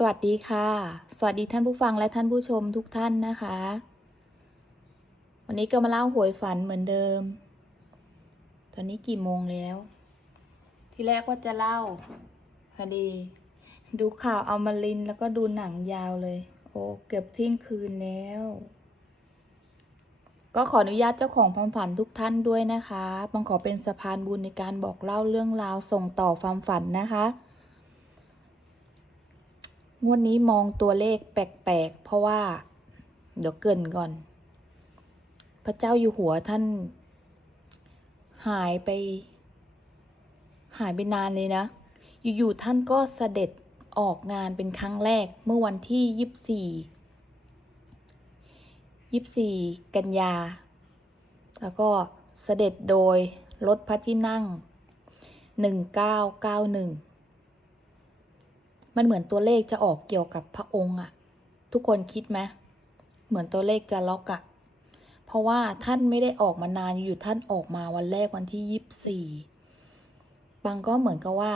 สวัสดีค่ะ สวัสดีท่านผู้ฟังและท่านผู้ชมทุกท่านนะคะ วันนี้ก็มาเล่าหวยฝันเหมือนเดิม ตอนนี้กี่โมงแล้ว ที่แรกว่าจะเล่าพอดี ดูข่าวเอามารินแล้วก็ดูหนังยาวเลย โอ้เกือบเที่ยงคืนแล้ว ก็ขออนุญาตเจ้าของความฝันทุกท่านด้วยนะคะบังขอเป็นสะพานบุญในการบอกเล่าเรื่องราวส่งต่อความฝันนะคะ งวดนี้มองตัวเลขแปลกๆ เพราะว่า เดี๋ยวเกินก่อน พระเจ้าอยู่หัวท่าน หายไป หายไปนานเลยนะ อยู่ๆท่านก็เสด็จออกงานเป็นครั้งแรกเมื่อวันที่ยี่สี่ยี่สี่กันยา แล้วก็เสด็จโดยรถพระที่นั่งหนึ่งเก้าเก้าหนึ่ง มันเหมือนตัวเลขจะออกเกี่ยวกับพระองค์อะทุกคนคิดไหมเหมือนตัวเลขจะล็อกอะเพราะว่าท่านไม่ได้ออกมานานอยู่ท่านออกมาวันแรกวันที่ยี่สี่บางก็เหมือนกับว่า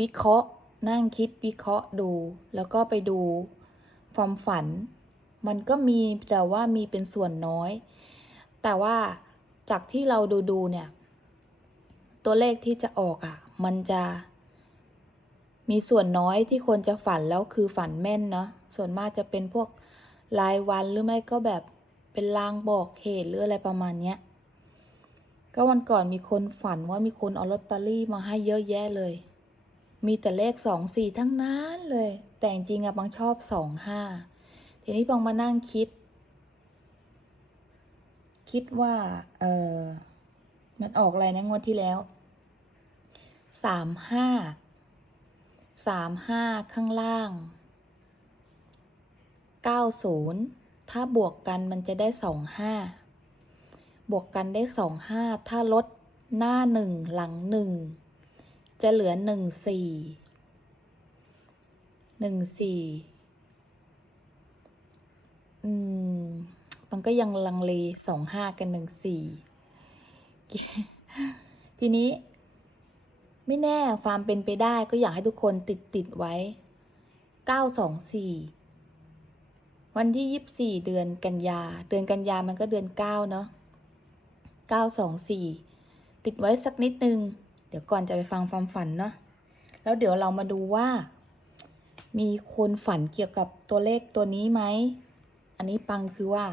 วิเคราะห์นั่งคิดวิเคราะห์ดู แล้วก็ไปดูความฝัน มันก็มีแต่ว่ามีเป็นส่วนน้อย แต่ว่าจากที่เราดูดูเนี่ย ตัวเลขที่จะออกอะ่ะ มันจะ มีส่วนน้อยที่คนจะฝันแล้วคือฝันแม่นเนาะส่วนมากจะเป็นพวกรายวันหรือไม่ก็แบบเป็นลางบอกเหตุหรืออะไรประมาณเนี้ยก็วันก่อนมีคนฝันว่ามีคนเอาลอตเตอรี่มาให้เยอะแยะเลย มีแต่เลขสองสี่ทั้งนั้นเลย แต่จริงอะบางชอบสองห้าทีนี้บางมานั่งคิด คิดว่า เออมันออกอะไรนะงวดที่แล้วสามห้า สามห้าข้างล่างเก้าศูนย์ถ้าบวกกันมันจะได้สองห้าบวกกันได้สองห้าถ้าลดหน้าหนึ่งหลังหนึ่งจะเหลือหนึ่งสี่หนึ่งสี่อืม มันก็ยังลังเลสองห้ากันหนึ่งสี่ทีนี้ ไม่แน่ความเป็นไปได้ก็อยากให้ทุกคนติดติดไว้เก้าสองสี่วันที่ยี่สี่เดือนกันยา เดือนกันยามันก็เดือนเก้าเนาะเก้าสองสี่ติดไว้สักนิดนึง เดี๋ยวก่อนจะไปฟังความฝันเนาะ แล้วเดี๋ยวเรามาดูว่า มีคนฝันเกี่ยวกับตัวเลขตัวนี้ไหม อันนี้ปังคือว่า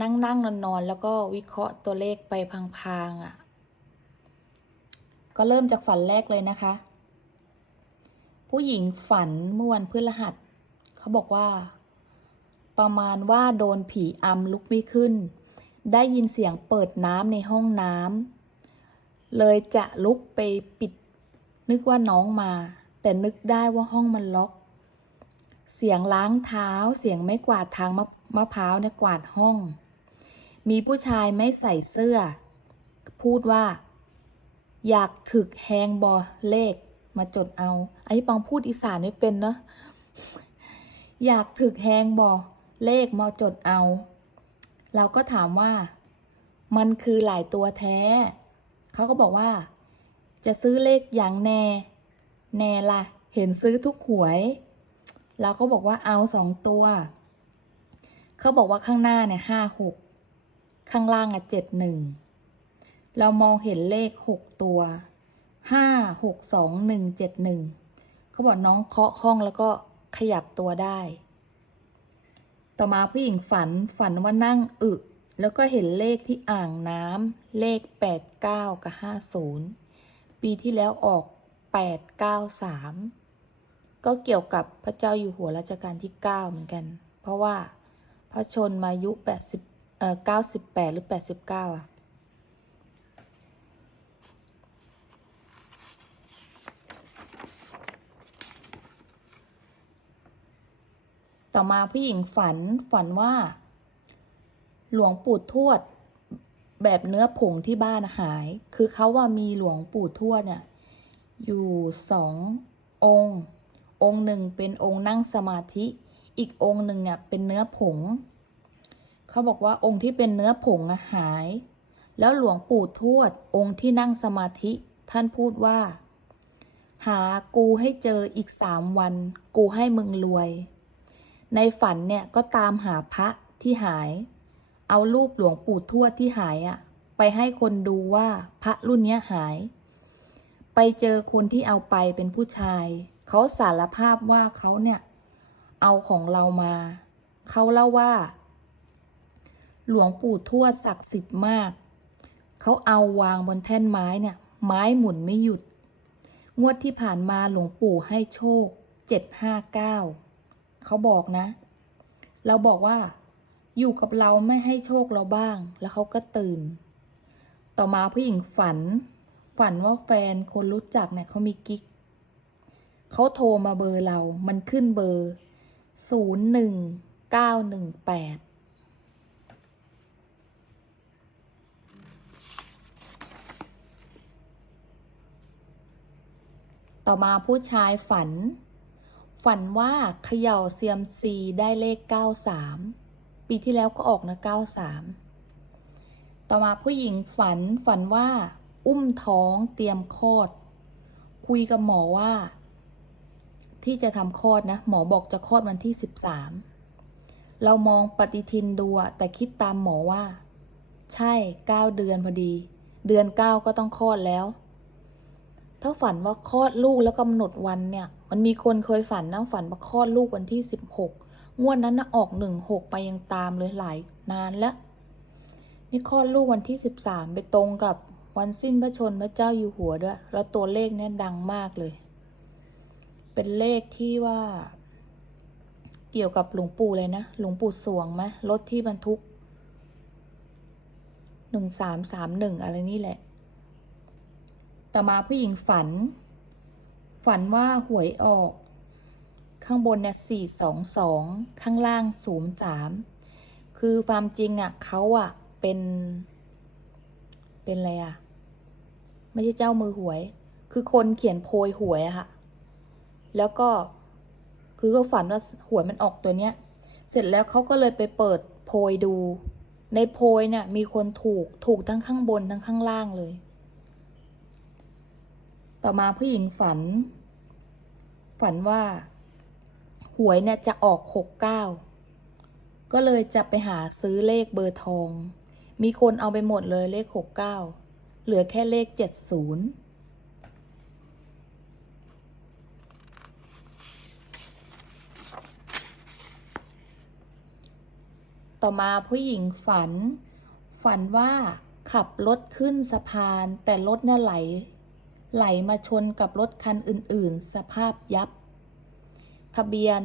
นั่งนั่งนอนนอนแล้วก็วิเคราะห์ตัวเลขไปพางๆอะ่ะ ก็เริ่มจากฝันแรกเลยนะคะ ผู้หญิงฝันเมื่อวันพฤหัสเขาบอกว่า ประมาณว่าโดนผีอำลุกไม่ขึ้น ได้ยินเสียงเปิดน้ำในห้องน้ำเลยจะลุกไปปิด นึกว่าน้องมา แต่นึกได้ว่าห้องมันล็อก เสียงล้างเท้าเสียงไม่กวาดทางมะมะพร้าวเนี่ยกวาดห้อง มีผู้ชายไม่ใส่เสื้อ พูดว่า อยากถึกแฮงบอเลขมาจดเอาไอ้ปองพูดอีสานไม่เป็นเนาะอยากถึกแฮงบอเลขมาจดเอา เราก็ถามว่า มันคือหลายตัวแท้ เขาก็บอกว่า จะซื้อเลขอย่างแน่ แน่ล่ะเห็นซื้อทุกหวย เราก็บอกว่าเอาสองตัว เขาบอกว่าข้างหน้าเนี่ยห้าหกข้างล่างอะเจ็ดหนึ่ง เรามองเห็นเลขหกตัวห้าหกสองหนึ่งเจ็ดหนึ่งเขาบอกน้องเคาะห้องแล้วก็ขยับตัวได้ ต่อมาผู้หญิงฝันฝันว่านั่งอึ แล้วก็เห็นเลขที่อ่างน้ำเลขแปดเก้ากับห้าศูนย์ปีที่แล้วออกแปดเก้าสามก็เกี่ยวกับพระเจ้าอยู่หัวรัชกาลที่เก้าเหมือนกัน เพราะว่าพระชนมายุแปดสิบเอ่อเก้าสิบแปดหรือแปดสิบเก้าอะ ต่อมาผู้หญิงฝันฝันว่า หลวงปู่ทวด แบบเนื้อผงที่บ้านหาย คือเขาว่ามีหลวงปู่ทวดเนี่ย อยู่สององค์ องค์หนึ่งเป็นองค์นั่งสมาธิ อีกองค์หนึ่งเนี่ยเป็นเนื้อผง เขาบอกว่าองค์ที่เป็นเนื้อผงหาย แล้วหลวงปู่ทวด องค์ที่นั่งสมาธิ ท่านพูดว่า หากูให้เจออีกสามวัน กูให้มึงรวย ในฝันเนี่ยก็ตามหาพระที่หาย เอารูปหลวงปู่ทวดที่หายอะไปให้คนดูว่าพระรุ่นนี้หาย ไปเจอคนที่เอาไปเป็นผู้ชาย เขาสารภาพว่าเขาเนี่ย เอาของเรามา เขาเล่าว่า หลวงปู่ทวดศักดิ์สิทธิ์มาก เขาเอาวางบนแท่นไม้เนี่ย ไม้หมุนไม่หยุด งวดที่ผ่านมาหลวงปู่ให้โชคเจ็ดห้าเก้า เขาบอกนะ เราบอกว่า อยู่กับเราไม่ให้โชคเราบ้าง แล้วเขาก็ตื่น ต่อมาผู้หญิงฝัน ฝันว่าแฟนคนรู้จักเนี่ยเขามีกิ๊กเขาโทรมาเบอร์เรา มันขึ้นเบอร์ศูนย์หนึ่งเก้าหนึ่งแปดต่อมาผู้ชายฝัน ฝันว่าเขย่าเซียมซีได้เลข 93 ปีที่แล้วก็ออกนะ 93 ต่อมาผู้หญิงฝันฝันว่า อุ้มท้องเตรียมคลอด คุยกับหมอว่า ที่จะทำคลอดนะ หมอบอกจะคลอดวันที่ 13 เรามองปฏิทินดูแต่คิดตามหมอว่า ใช่ 9 เดือนพอดี เดือน 9 ก็ต้องคลอดแล้ว ถ้าฝันว่าคลอดลูกแล้วกำหนดวันเนี่ย มันมีคนเคยฝันนะฝันว่าคลอดลูกวันที่สิบหกงวดนั้นนะออกหนึ่งหกไปยังตามเลยหลายนานแล้ว นี่คลอดลูกวันที่สิบสามไปตรงกับวันสิ้นพระชนม์พระเจ้าอยู่หัวด้วย แล้วตัวเลขเนี่ยดังมากเลย เป็นเลขที่ว่า เกี่ยวกับหลวงปู่เลยนะ หลวงปู่สวงไหมรถที่บรรทุกหนึ่งสามสามหนึ่งอะไรนี่แหละ ต่อมาผู้หญิงฝัน ฝันว่าหวยออก ข้างบนเนี่ยสี่สองสองข้างล่างศูนย์สามคือความจริงอะเขาอะเป็น เป็นอะไรอะ ไม่ใช่เจ้ามือหวย คือคนเขียนโพยหวยอะค่ะ แล้วก็คือก็ฝันว่าหวยมันออกตัวเนี้ย เสร็จแล้วเขาก็เลยไปเปิดโพยดู ในโพยเนี่ยมีคนถูกถูกทั้งข้างบนทั้งข้างล่างเลย ต่อมาผู้หญิงฝัน ฝันว่า หวยเนี่ยจะออกหกเก้าก็เลยจะไปหาซื้อเลขเบอร์ทอง มีคนเอาไปหมดเลยเลขหกเก้าเหลือแค่เลขเจ็ดศูนย์ต่อมาผู้หญิงฝัน ฝันว่าขับรถขึ้นสะพานแต่รถเนี่ยไหล ไหลมาชนกับรถคันอื่น ๆ สภาพยับ ทะเบียน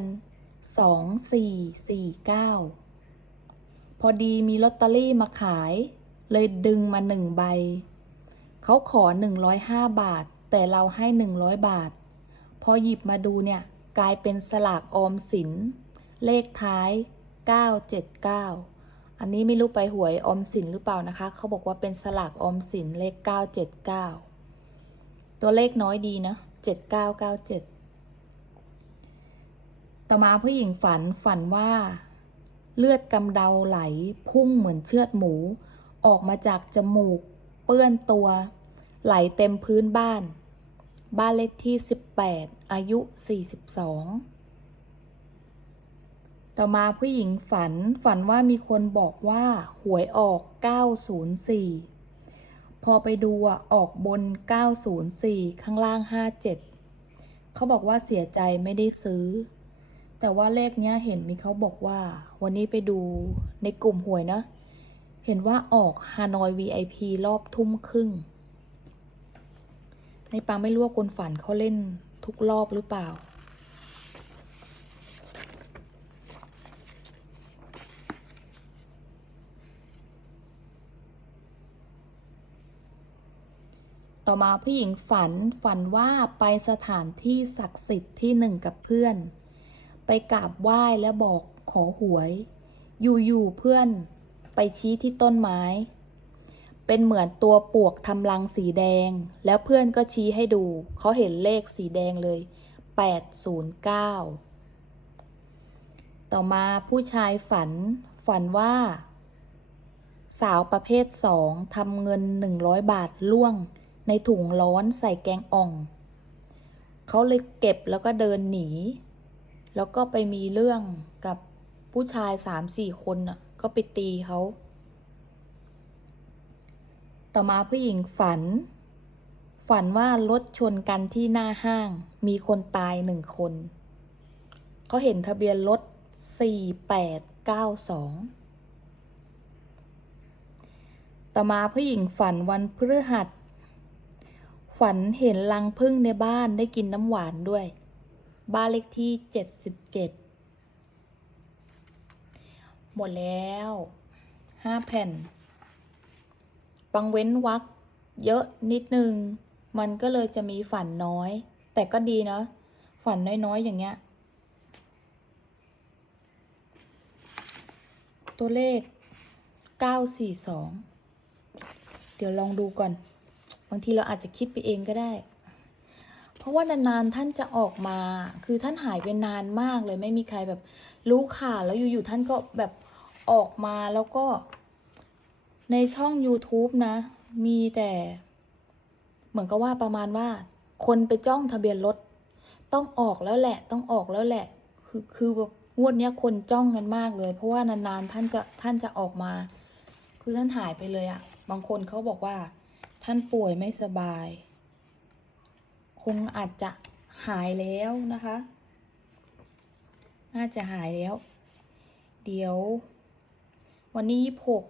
2449 พอดีมีลอตเตอรี่มาขาย เลยดึงมาหนึ่งใบ เขาขอ 105 บาท แต่เราให้ 100 บาท พอหยิบมาดูเนี่ย กลายเป็นสลากออมสิน เลขท้าย 979อันนี้ไม่รู้ไปหวยออมสินหรือเปล่านะคะ เขาบอกว่าเป็นสลากออมสินเลข 979 ตัวเลขน้อยดีนะ7997ต่อมาผู้หญิงฝันฝันว่า เลือดกำเดาไหลพุ่งเหมือนเชือดหมู ออกมาจากจมูก เปื้อนตัว ไหลเต็มพื้นบ้าน บ้านเลขที่ 18 อายุ 42 ต่อมาผู้หญิงฝันฝันว่ามีคนบอกว่า หวยออก 904 พอไปดูอะออกบน 904 ข้างล่าง 57 เขาบอกว่าเสียใจไม่ได้ซื้อ แต่ว่าเลขเนี้ยเห็นมีเขาบอกว่า วันนี้ไปดูในกลุ่มหวยนะ เห็นว่าออกฮานอย VIP รอบทุ่มครึ่ง ในปังไม่รู้ว่าคนฝันเขาเล่นทุกรอบหรือเปล่า ต่อมาผู้หญิงฝันฝันว่าไปสถานที่ศักดิ์สิทธิ์ที่หนึ่งกับเพื่อน ไปกราบไหว้และบอกขอหวย อยู่ๆเพื่อนไปชี้ที่ต้นไม้ เป็นเหมือนตัวปวกทำรังสีแดง แล้วเพื่อนก็ชี้ให้ดู เขาเห็นเลขสีแดงเลย 809 ต่อมาผู้ชายฝัน ฝันว่า สาวประเภทสองทำเงิน 100 บาทล่วง ในถุงร้อนใส่แกงอ่อง เขาเลยเก็บแล้วก็เดินหนี แล้วก็ไปมีเรื่องกับผู้ชายสามสี่คนน่ะ ก็ไปตีเขา ต่อมาผู้หญิงฝัน ฝันว่ารถชนกันที่หน้าห้าง มีคนตายหนึ่งคน เขาเห็นทะเบียนรถสี่แปดเก้าสองต่อมาผู้หญิงฝันวันพฤหัส ฝันเห็นรังผึ้งในบ้านได้กินน้ำหวานด้วย บ้านเลขที่เจ็ดสิบเจ็ดหมดแล้วห้าแผ่นปังเว้นวักเยอะนิดนึง มันก็เลยจะมีฝันน้อย แต่ก็ดีเนาะฝันน้อยๆ อย่างเงี้ย ตัวเลขเก้าสี่สอง เดี๋ยวลองดูก่อน บางทีเราอาจจะคิดไปเองก็ได้ เพราะว่านานๆท่านจะออกมา คือท่านหายไปนานมากเลยไม่มีใครแบบรู้ข่าวแล้วอยู่ๆท่านก็แบบออกมาแล้วก็ ในช่อง YouTube นะ มีแต่ เหมือนกับว่าประมาณว่า คนไปจ้องทะเบียนรถต้องออกแล้วแหละ ต้องออกแล้วแหละ คือคือแบบงวดเนี้ยคนจ้องกันมากเลย เพราะว่านานๆท่านจะท่านจะออกมา คือท่านหายไปเลยอะบางคนเขาบอกว่า ท่านป่วยไม่สบาย คงอาจจะหายแล้วนะคะ น่าจะหายแล้ว เดี๋ยว วันนี้ยี่หก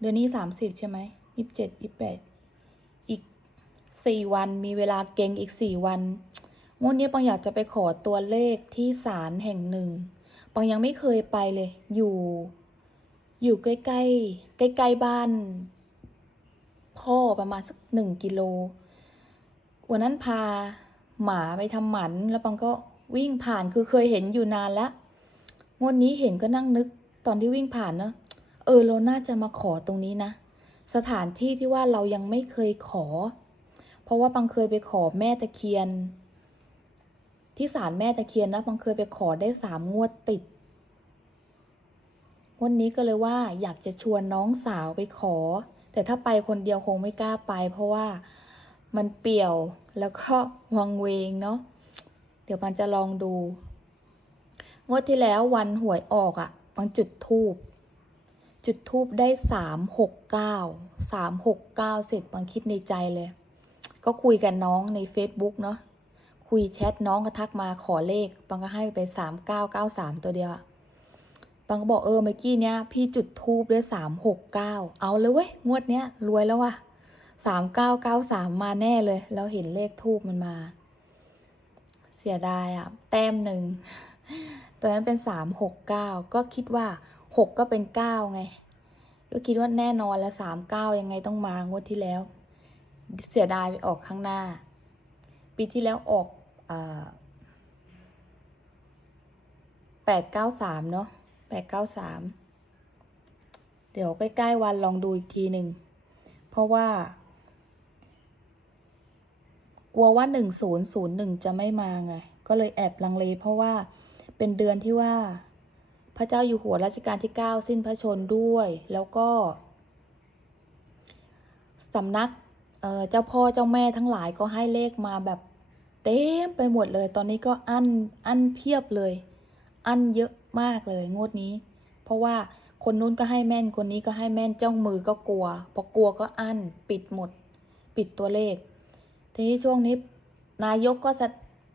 เดือนนี้สามสิบใช่ไหมยี่สิบเจ็ดยี่แปดอีกสี่วันมีเวลาเก่งอีกสี่วันงวดนี้ปังอยากจะไปขอตัวเลขที่ศาลแห่งหนึ่งปังยังไม่เคยไปเลย อยู่ อยู่ใกล้ใกล้ใกล้ใกล้ๆบ้าน พ่อประมาณสักหนึ่งกิโล วันนั้นพาหมาไปทำหมัน แล้วปังก็วิ่งผ่านคือเคยเห็นอยู่นานแล้วงวดนี้เห็นก็นั่งนึกตอนที่วิ่งผ่านเนอะเออเราน่าจะมาขอตรงนี้นะ สถานที่ที่ว่าเรายังไม่เคยขอ เพราะว่าปังเคยไปขอแม่ตะเคียน ที่ศาลแม่ตะเคียนนะปังเคยไปขอได้สามงวดติดวันนี้ก็เลยว่าอยากจะชวนน้องสาวไปขอ แต่ถ้าไปคนเดียวคงไม่กล้าไป เพราะว่ามันเปี่ยวแล้วก็วังเวงเนาะเดี๋ยวมันจะลองดูงวดที่แล้ววันหวยออกอะ่ะปังจุดทูบจุดทูบได้สามหกเก้าสามหกเก้าเสร็จปังคิดในใจเลย ก็คุยกับน้องใน Facebook เนาะคุยแชทน้องก็ทักมาขอเลขปังก็ให้ไปสามเก้าเก้าสามตัวเดียวอะ ปังก็บอกเออเมื่อกี้เนี้ยพี่จุดทูบด้วยสามหกเก้าเอาเลยเว้ยงวดเนี้ยรวยแล้วว่ะสามเก้าเก้าสามมาแน่เลยแล้วเห็นเลขทูบมันมา เสียดายอะแต้มหนึ่งตอนนั้นเป็นสามหกเก้าก็คิดว่าหกก็เป็นเก้าไง ก็คิดว่าแน่นอนแล้วสามเก้ายังไงต้องมางวดที่แล้ว เสียดายไปออกข้างหน้า ปีที่แล้วออกแปดเก้าสามเนาะ แปดเก้าสามเดี๋ยวใกล้ ๆ วันลองดูอีกทีหนึ่ง เพราะว่า กลัวว่าหนึ่งศูนย์ศูนย์หนึ่งจะไม่มาไง ก็เลยแอบลังเล เพราะว่าเป็นเดือนที่ว่า พระเจ้าอยู่หัวรัชกาลที่เก้าสิ้นพระชนด้วย แล้วก็สำนักเอ่อเจ้าพ่อเจ้าแม่ทั้งหลายก็ให้เลขมาแบบเต็มไปหมดเลย ตอนนี้ก็อั้นอั้นเพียบเลย อั้นเยอะ มากเลยงวดนี้ เพราะว่าคนนู้นก็ให้แม่นคนนี้ก็ให้แม่นเจ้ามือก็กลัวพอกลัวก็อั้นปิดหมด ปิดตัวเลข ทีนี้ช่วงนี้ นายกก็ส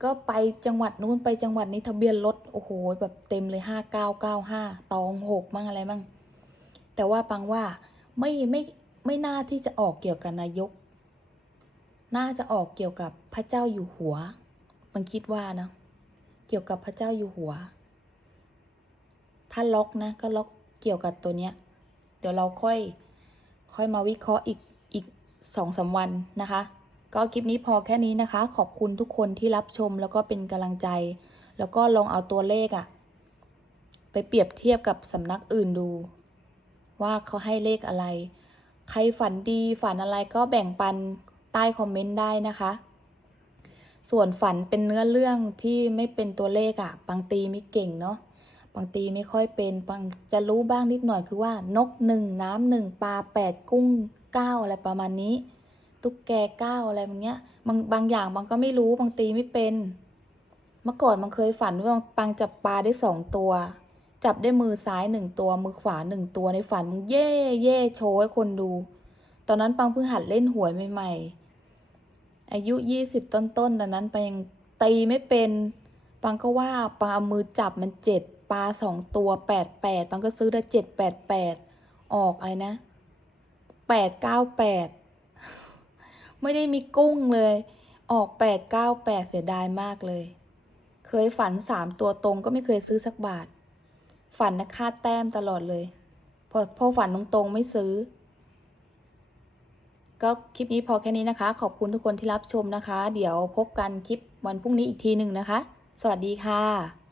ก็ไปจังหวัดนู้นไปจังหวัดนี้ทะเบียนรถโอ้โหแบบเต็มเลยห้าเก้าเก้าห้าตองหกมั่งอะไรมั่งแต่ว่าปังว่าไม่ไม่ไม่น่าที่จะออกเกี่ยวกับนายก น่าจะออกเกี่ยวกับพระเจ้าอยู่หัว มันคิดว่านะ เกี่ยวกับพระเจ้าอยู่หัว ถ้าล็อกนะ ก็ล็อกเกี่ยวกับตัวเนี้ย เดี๋ยวเราค่อยค่อยมาวิเคราะห์อีกอีกสองสามวันนะคะ ก็คลิปนี้พอแค่นี้นะคะ ขอบคุณทุกคนที่รับชมแล้วก็เป็นกำลังใจ แล้วก็ลองเอาตัวเลขอะไปเปรียบเทียบกับสำนักอื่นดู ว่าเขาให้เลขอะไร ใครฝันดีฝันอะไรก็แบ่งปันใต้คอมเมนต์ได้นะคะ ส่วนฝันเป็นเนื้อเรื่องที่ไม่เป็นตัวเลขอะบางตีไม่เก่งเนาะ บางตีไม่ค่อยเป็นบางจะรู้บ้างนิดหน่อยคือว่านกหนึ่งน้ำหนึ่งปลาแปดกุ้งเก้าอะไรประมาณนี้ ตุ๊กแกเก้าอะไรแบบเนี้ยบางบางอย่างบางก็ไม่รู้บางตีไม่เป็น เมื่อก่อนบางเคยฝันว่าบางจับปลาได้สองตัว จับได้มือซ้ายหนึ่งตัว มือขวาหนึ่งตัวในฝันมึงเย่เย่โชว์ให้คนดู ตอนนั้นปังเพิ่งหัดเล่นหวยใหม่ๆอายุยี่สิบต้นๆตอนนั้นปังยังตีไม่เป็นปังก็ว่าปังเอามือจับมันเจ็ด ปลาสองตัวแปดแปดปังก็ซื้อได้เจ็ดแปดแปดออกอะไรนะแปดเก้าแปดไม่ได้มีกุ้งเลย ออกแปดเก้าแปดเสียดายมากเลย เคยฝันสามตัวตรงก็ไม่เคยซื้อสักบาท ฝันนะคาดแต้มตลอดเลย พอพอฝันตรงๆไม่ซื้อ ก็คลิปนี้พอแค่นี้นะคะ ขอบคุณทุกคนที่รับชมนะคะ เดี๋ยวพบกันคลิปวันพรุ่งนี้อีกทีหนึ่งนะคะ สวัสดีค่ะ